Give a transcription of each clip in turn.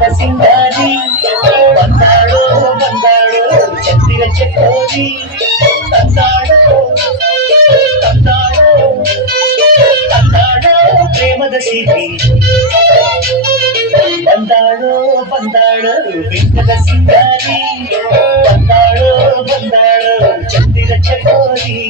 ಬೆಟ್ಟದ ಸಿಂಗಾರಿ ಬಂದಾಳೋ ಬಂದಾಳೋ ಚಂದಿರ ಚಕೋರಿ ತಂದಾಳೋ ತಂದಾಳೋ ತಂದಾಳೋ ಪ್ರೇಮದ ಸಿರಿ ಬಂದಾಳೋ ಬಂದಾಳೋ ಬೆಟ್ಟದ ಸಿಂಗಾರಿ ಬಂದಾಳೋ ಬಂದಾಳೋ ಚಂದಿರ ಚಕೋರಿ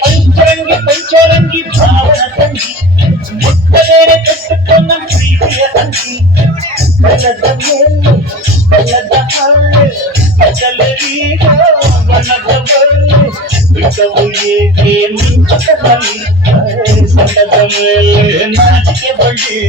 ಪಂಚರಂಗಿ ಪಂಚರಂಗಿ ಭಾವನ ತಂಗಿ ಮುಟ್ಟಬೇರೆ ಕಟ್ಟುಕೊಂಡ ಪ್ರೀತಿಯ ಅಂಗಿ ಬಣ್ಣದ ಮೇಲೆ ಬಣ್ಣದ ಹಾಳೆ ಅಗಲರೀಗ ಬಣ್ಣದ ಬಳ್ಳಿ ಬಿಟ್ಟವು ಏಕೆ ಮಿಂಚದಲ್ಲಿ ಬಣ್ಣದ ಮೇಲೆ ನಾಚಿಕೆ ಬಳ್ಳಿ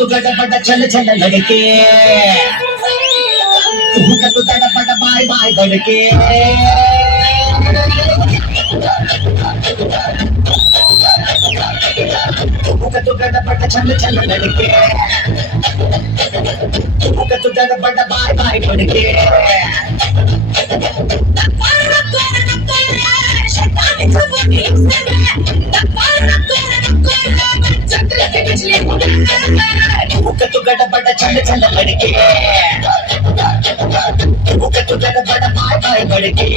तू गडबड चल चल लड़के तू गडबड बाय बाय लड़के तू गडबड चल चल लड़के तू गडबड बाय बाय लड़के तू गडबड चल चल लड़के तू गडबड बाय बाय लड़के